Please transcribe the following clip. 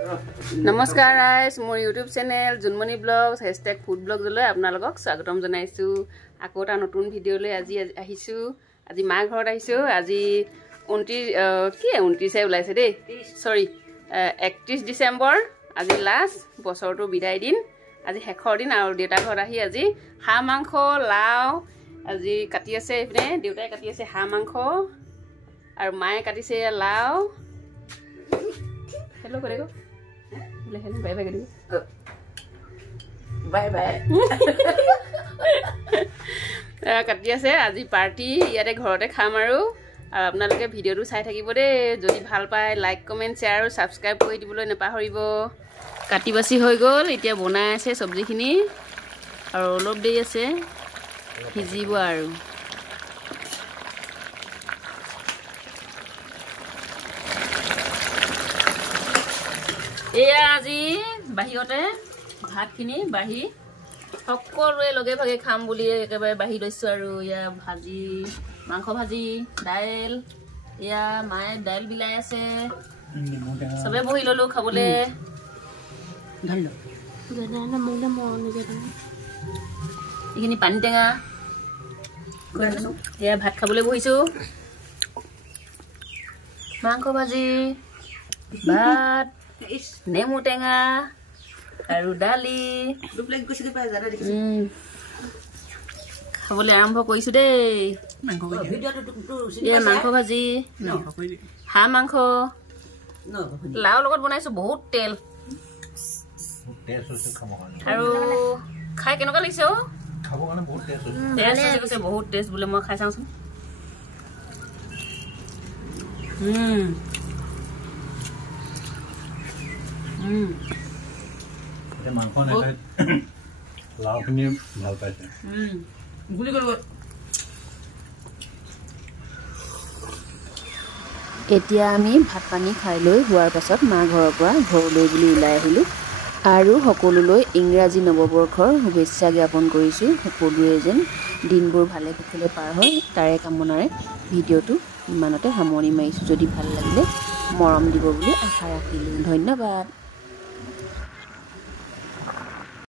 নমস্কাৰ গাইস মোৰ YouTube channel Junmoni blogs #foodblogs লৈ আপোনালোকক স্বাগতম জনাইছো আকৌ এটা নতুন ভিডিঅ' লৈ আজি আহিছো আজি মা ঘৰত আহিছো আজি 29 ওলাইছে দেই সৰি 31 ডিসেম্বৰ আজি লাষ্ট বছৰটো বিদায় দিন আজি শেষৰ দিন আৰু দেউতা ঘৰত আহি আজি হাঁহ মাংস লাও আজি কাটি আছে এফনে দেউতাই কাটি আছে হাঁহ মাংস আৰু মায়ে কাটিছে লাও hello কৰেগো Hello, bye bye kadi. Bye bye. কাটি আছে আজি পাৰ্টি ইয়াতে ঘৰতে খাম আৰু আপোনালোকে ভিডিঅটো চাই থাকিব দে যদি ভাল পায় লাইক কমেন্ট শেয়াৰ আৰু সাবস্ক্ৰাইব কৰি দিবলৈ নাপাহৰিব কাটি বাছি হৈ গ'ল এতিয়া বনাই আছে সবজিখিনি আৰু অলপ দেই আছে ভিজিব আৰু এয়া আজি বাহিৰতে ভাতখিনি বাহি সকলোৱে লগে ভাগে খাম বুলি একেবাৰে বাহি লৈছো আৰু ইয়া ভাজি মাংস ভাজি দাইল ইয়া মায়ে দাইল বিলাই আছে সবে বহি ললো খাবলে ঢালো জানা মনে মনে জানা এখিনি পানী টেঙা কৰিছো ইয়া ভাত খাবলে বহিছো মাংস ভাজি ভাত নেমু টেঙা আৰু দালি দুপ্লেট গৈছে পাই জানা দেখিছো খাবলৈ আৰম্ভ কৰিছো দেই মাংস মাংস ভাজি হাঁহ মাংস লাও লগত বনাইছো বহুত তেল আৰু খাই কেনেকুৱা লাগিছে অ খাব কাৰণে বহুত টেষ্ট আছে বহুত টেষ্ট বোলে মই খাই চাওঁচোন মাংস নাখাই লাওখিনি ভাল পাইছে গুলি কৰিব এতিয়া আমি ভাত পানী খাই লৈ হোৱাৰ পাছত মা ঘৰৰ পৰা ঘৰলৈ বুলি ওলাই আহিলো আৰু সকলোলৈ ইংৰাজী নৱবৰ্ষৰ শুভেচ্ছা জ্ঞাপন কৰিছো সকলোৱে যেন দিনবোৰ ভালে কুশলে পাৰ হয় তাৰে কামনাৰে ভিডিঅ'টো ইমানতে সামৰণি মাৰিছো যদি ভাল লাগিলে মৰম দিব বুলি আশা ৰাখিলো ধন্যবাদ